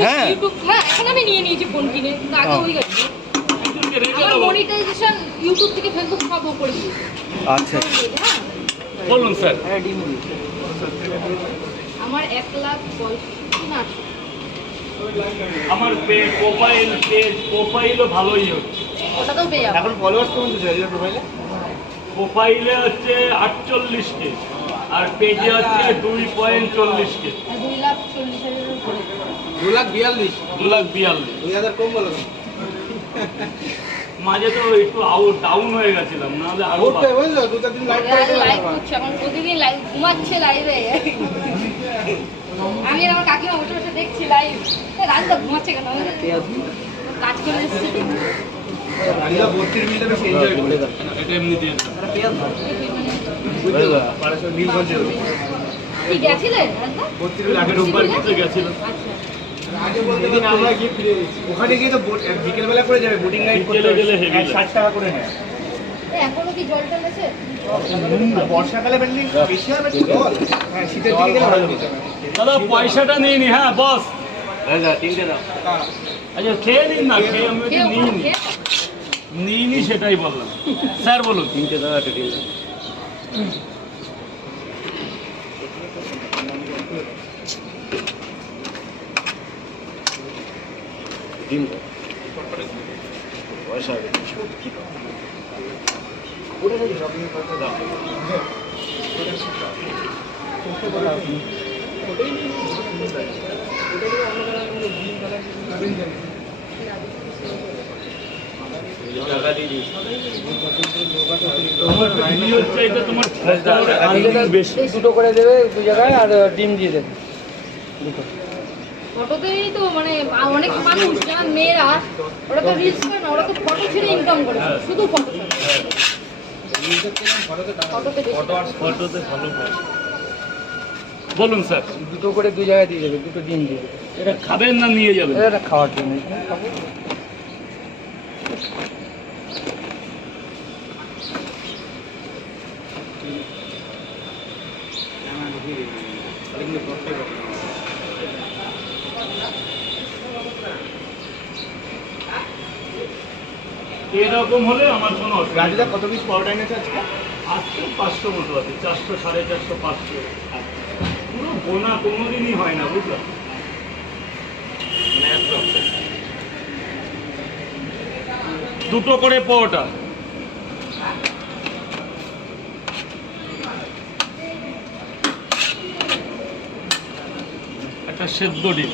হ্যাঁ। ইউটিউব হ্যাঁ এখন আমি নিয়ে নিয়েছি ফোন কিনে। আগে ওই আমার মনিটাইজেশন ইউটিউব থেকে ফেসবুক সব আচ্ছা। বলুন স্যার। আমার এক লাখ আমার প্রোফাইল পেজ প্রোফাইলও ভালোই হচ্ছে। এখন ফলোয়ার্স কেমন চলছে রেডিও প্রোফাইলে প্রোফাইলে হচ্ছে আটচল্লিশ কে। আর পেজে হচ্ছে দুই পয়েন্ট চল্লিশ কে আর দুই লাখ চল্লিশ হাজারের উপরে দু লাখ বিয়াল্লিশ। দু লাখ বিয়াল্লিশ। দুই হাজার কম বলো মাঝে তো একটু আউট ডাউন হয়ে গেছিলাম নাহলে আরও উঠবে বুঝলো দু চার দিন লাইভ লাইভ করছে এখন প্রতিদিন লাইভ ঘুমাচ্ছে লাইভে আমি আর আমার কাকিমা বসে বসে দেখছি লাইভ রাজদা ঘুমাচ্ছে কেন? কাজ করে এসেছি। গাড়িটা বত্রিশ মিনিটে বেশি এনজয় করে এটা এমনি দিয়ে বুঝলো নীলগঞ্জে কি গেছিলেন রাজদা? বত্রিশ আগের রোববার দিতে আচ্ছা। যেদিন আমরা গিয়ে ওখানে গিয়ে তো বোট বিকেল বেলা করে যাবে বোটিং রাইড করতে গেলে ষাট টাকা করে নেয়। এখনও কি জল আছে? বর্ষাকালে বেরলি বেশি হবে জল। হ্যাঁ শীতের দিকে গেলে ভালো হতো দাদা পয়সাটা নিয়ে নি হ্যাঁ বস। তিনটে দাও। আচ্ছা খেয়ে নিন না খেয়ে আমি নিই নি। নিই নি সেটাই বললাম। স্যার বলুন। তিনটে দাও একটা ডিম পয়সা হবে টাকা দিয়ে দিস তোমার ভিডিও চাইতে তোমার earning বেশি দুটো করে দেবে দু জায়গায় আর ডিম দিয়ে দেবে দুটো ফটোতেই তো মানে অনেক মানুষ যারা মেয়েরা ওরা তো রিলস করে না ওরা তো ফটো ছেড়ে ইনকাম করে শুধু ফটো ফটোতে ভালো বলুন স্যার। দুটো করে দু জায়গায় দিয়ে দেবে দুটো ডিম দিয়ে এটা খাবেন না নিয়ে যাবেন? এটা খাওয়ার জন্য। খাব এরকম হলে আমার কোনো অসুবিধা কত পিস পরোটা এনেছে আজকে? আজকে পাঁচশো মতো আছে চারশো সাড়ে চারশো পাঁচশো। পুরো বোনা কোনোদিনই হয় না বুঝলো? দুটো করে পরোটা একটা সেদ্ধ ডিম।